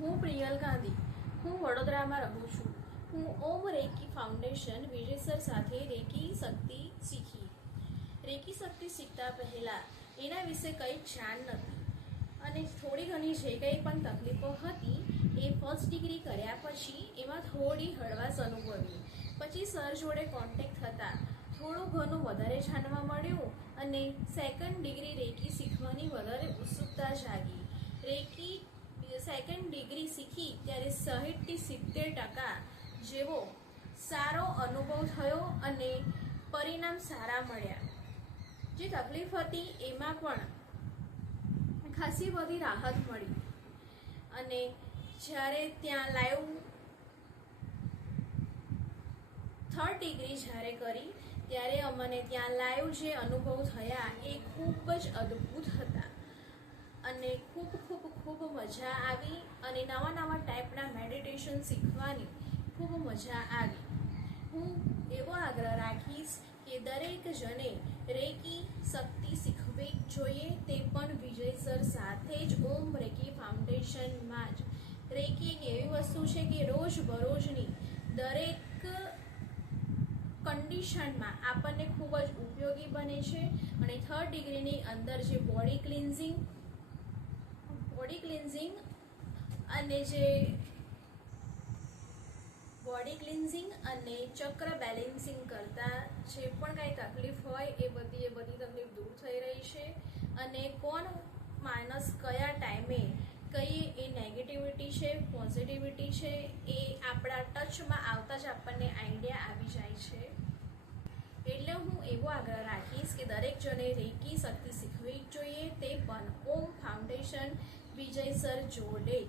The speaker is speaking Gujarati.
હું પ્રિયલ ગાંધી. હું વડોદરામાં રહું છું. હું ઓમ રેકી ફાઉન્ડેશન વિજય સર સાથે રેકી શક્તિ શીખી. રેકી શક્તિ શીખતા પહેલાં એના વિશે કંઈ જાણ નથી અને થોડી ઘણી જે કંઈ પણ તકલીફો હતી એ ફર્સ્ટ ડિગ્રી કર્યા પછી એમાં થોડી હળવાશ અનુભવી. પછી સર જોડે કોન્ટેક્ટ થતાં થોડું ઘણું વધારે જાણવા મળ્યું અને સેકન્ડ ડિગ્રી રેકી શીખવાની વધારે ઉત્સુકતા જાગી. રેકી સેકન્ડ ડિગ્રી શીખી ત્યારે 60-70% જેવો સારો અનુભવ થયો અને પરિણામ સારા મળ્યા. જે તકલીફ હતી એમાં પણ ખાસી બધી રાહત મળી અને જ્યારે ત્યાં લાઈવ થર્ડ ડિગ્રી જ્યારે કરી ત્યારે અમને ત્યાં લાઈવ જે અનુભવ થયા એ ખૂબ જ અદ્ભુત હતા અને ખૂબ ખૂબ ખૂબ મજા આવી અને નવા નવા ટાઈપના મેડિટેશન શીખવાની ખૂબ મજા આવી. હું એવો આગ્રહ રાખીશ કે દરેક જણે રેકી શક્તિ શીખવી જોઈએ, તે પણ વિજય સર સાથે જ ઓમ રેકી ફાઉન્ડેશનમાં જ. રેકી એક એવી વસ્તુ છે કે રોજ બરોજની દરેક કન્ડિશનમાં આપણને ખૂબ જ ઉપયોગી બને છે અને થર્ડ ડિગ્રીની અંદર જે બોડી ક્લિન્ઝિંગ અને ચક્ર બેલેન્સિંગ કરતા જે પણ કાંઈ તકલીફ હોય એ બધી તકલીફ દૂર થઈ રહી છે અને કોણ માણસ કયા ટાઈમે કઈ એ નેગેટિવિટી છે પોઝિટિવિટી છે એ આપણા ટચમાં આવતા જ આપણને આઈડિયા આવી જાય છે. એટલે હું એવો આગ્રહ રાખીશ કે દરેક જણે રેકી શક્તિ શીખવી જ જોઈએ, તે પણ ઓમ ફાઉન્ડેશન વિજય સર જોડે જ.